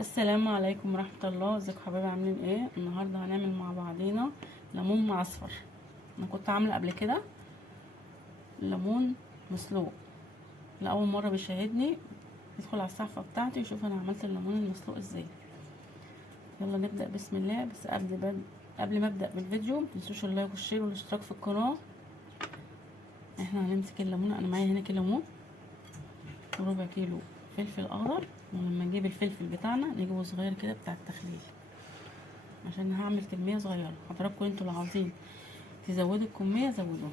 السلام عليكم ورحمة الله. ازيكم حبايبي؟ عاملين ايه؟ النهاردة هنعمل مع بعضينا ليمون معصفر. انا كنت عاملة قبل كده ليمون مسلوق. لأول مرة بيشاهدني يدخل على الصفحة بتاعتي يشوف انا عملت الليمون المسلوق ازاي. يلا نبدأ بسم الله. بس قبل ما ابدأ بالفيديو متنسوش اللايك والشير والاشتراك في القناة. احنا هنمسك الليمون. انا معايا هنا كيلو ليمون وربع كيلو فلفل اخضر، ولما نجيب الفلفل بتاعنا نجيبه صغير كده بتاع التخليل عشان هعمل كميه صغيره. حضراتكم انتوا لو عاوزين تزودوا الكميه زودوها.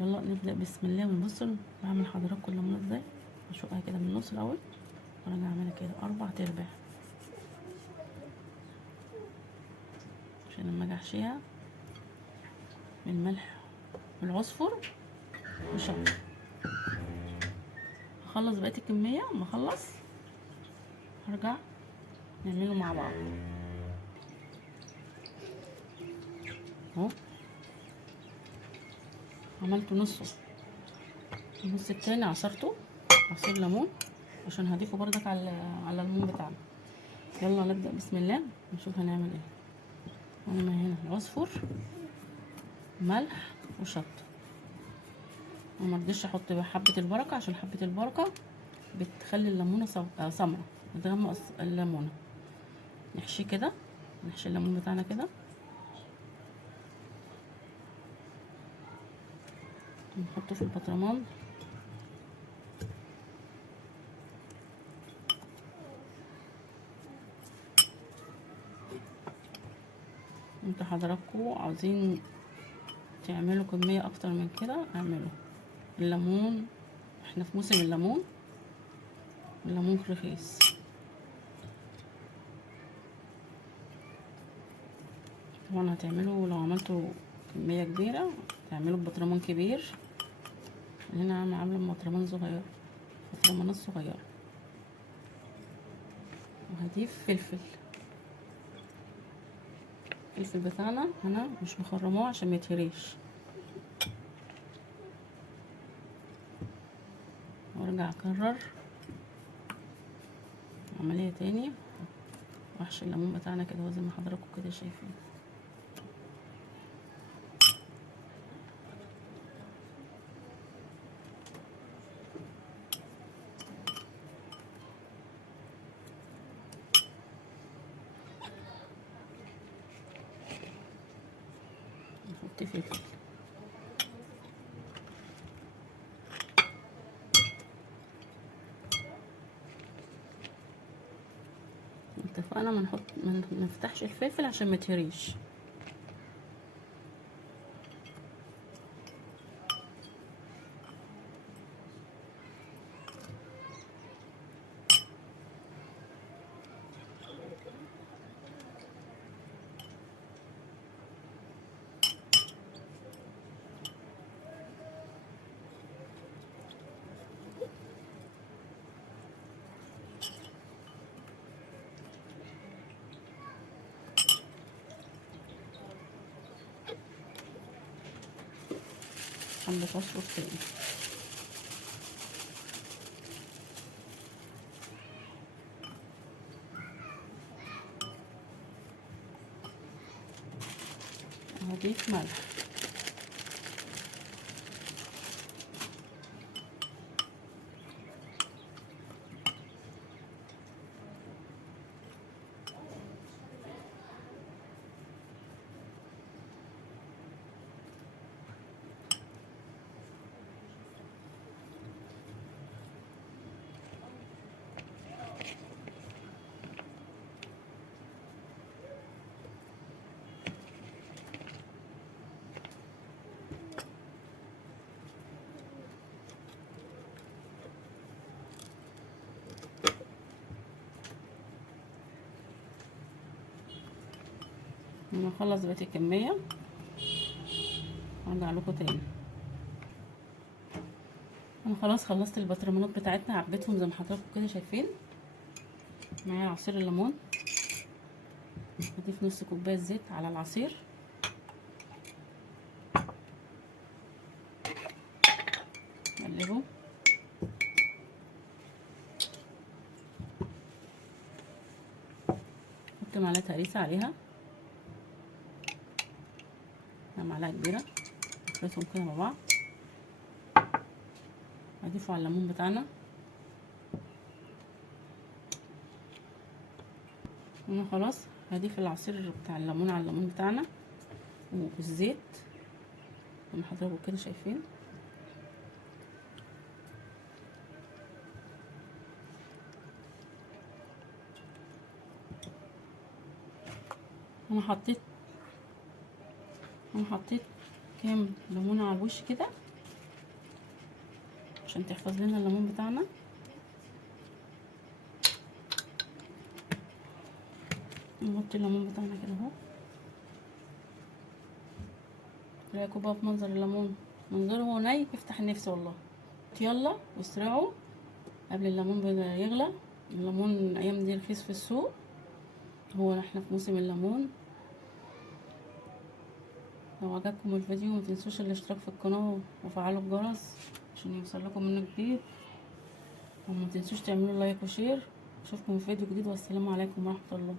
يلا نبدا بسم الله ونبص. بعمل حضراتكم الليمونه ازاي. بشقها كده من النص الاول وارجع اعملها كده 4/4 عشان لما اجي احشيها بالملح والعصفر وشطه. اخلص بقيه الكميه. اما اخلص هرجع نعمله مع بعض اهو. عملت نصه، النص التاني عصرته عصير ليمون عشان هضيفه بردك على الليمون بتاعنا. يلا نبدأ بسم الله نشوف هنعمل ايه. انا هنا عصفر ملح وشطه، وما رضيتش احط حبه البركه عشان حبه البركه بتخلي الليمونه سمرة، بتغمق الليمونه. نحشيه كده، نحشي الليمون بتاعنا كده، نحطه في البطرمان. انتوا حضراتكم عاوزين تعملوا كميه اكتر من كده اعملوا. الليمون احنا في موسم الليمون، الليمون رخيص. طبعا هتعملوا لو عملتوا كميه كبيره تعملوا ببطرمان كبير. هنا انا عامله بطرمان صغير، بطرمانات صغيره. وهضيف فلفل. الفلفل بتاعنا هنا مش مخرماه عشان ما يتهريش. وارجع اكرر عمليه تاني واحشي الليمون بتاعنا كده زي ما حضراتكم كده شايفين. نحط فلفل. اتفقنا ما نفتحش الفلفل عشان ما يتهريش. حبة عصفر تاني. هضيف ملح. لما اخلص بقية الكمية هرجع لكم تاني. انا خلاص خلصت البطرمانات بتاعتنا، عبيتهم زي ما حضراتكم كده شايفين. معايا عصير الليمون، هضيف نص كوبايه زيت على العصير. اقلبه. هحط معلقه هريسه عليها، معلقه كبيره، نخلطهم كده مع بعض. هضيفه على الليمون بتاعنا، وانا خلاص هضيف العصير بتاع الليمون على الليمون بتاعنا والزيت زي ما حضراتكم كده شايفين. انا حطيت كام ليمونه على الوش كده عشان تحفظ لنا الليمون بتاعنا. نغطي الليمون بتاعنا كده اهو. رايكم بقى في منظر الليمون؟ منظره وهو ني يفتح النفس والله. يلا واسرعوا قبل الليمون يغلى. الليمون الايام دي رخيص في السوق، هو احنا في موسم الليمون. لو عجبكم الفيديو متنسوش الاشتراك في القناه وفعلوا الجرس عشان يوصلكم منه جديد، ومتنسوش تعملوا لايك وشير. اشوفكم في فيديو جديد، والسلام عليكم ورحمه الله.